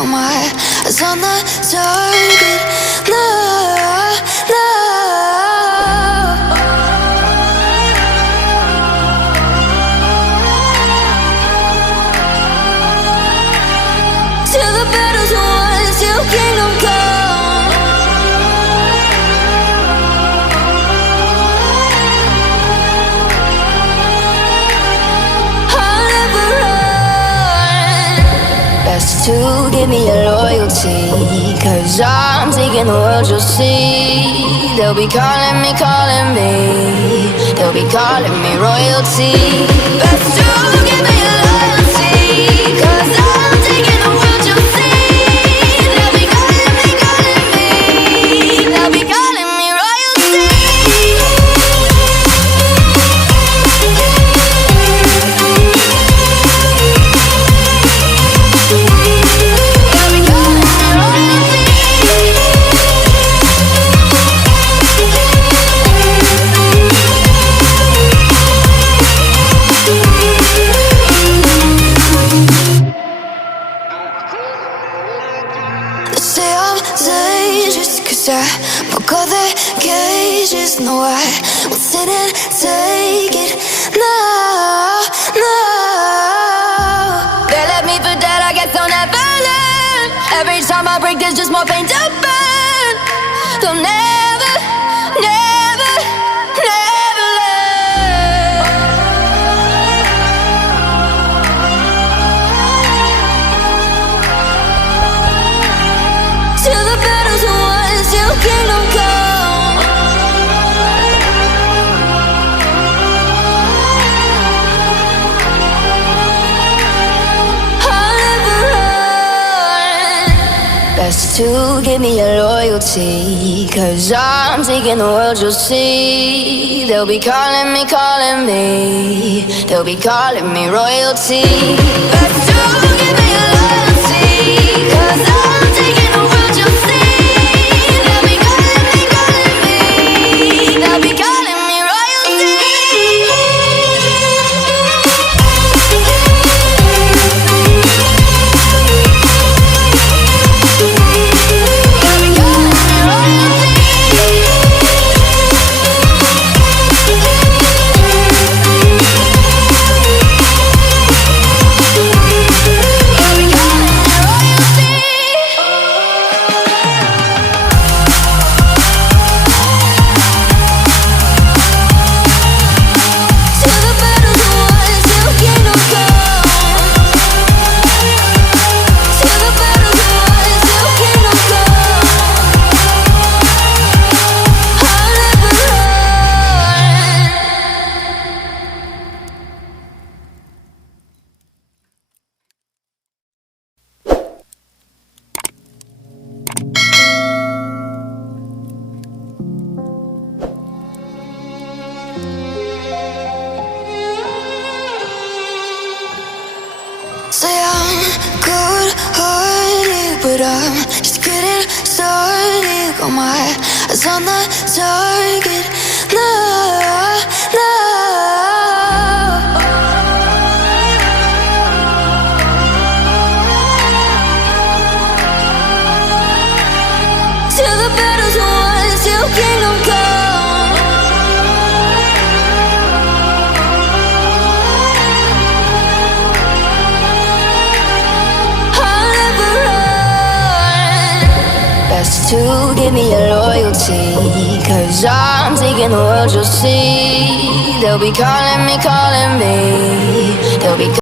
Got my eyes on the target. No, no. Till the battle's won, till kingdom come. I'll never run. Best to give me your loyalty, 'cause I'm taking the world, you'll see. They'll be calling me, they'll be calling me royalty. Best to give me your loyalty, 'cause I'm taking the world, you'll see. They'll be calling me, they'll be calling me royalty. Say I'm dangerous, 'cause I broke all the cages. No, I won't sit and take it. No, no. They left me for dead, I guess I'll never learn. Every time I break, there's just more pain to burn. They'll never, never, never learn. Till the battle's won, till kingdom come. I'll never run. Best to give me your loyalty, 'cause I'm taking the world, you'll see. They'll be calling me, they'll be calling me royalty. Best to give me your loyalty, 'cause I'm taking the world, you'll see. They'll be calling me, they'll be calling me royalty. Say I'm good-hearted, but I'm just getting started. Got my eyes on the target. No, no. Till the battle's won, till kingdom come. I'll never run. Best to give me your loyalty, 'cause I'm taking the world, you'll see. They'll be calling me, they'll be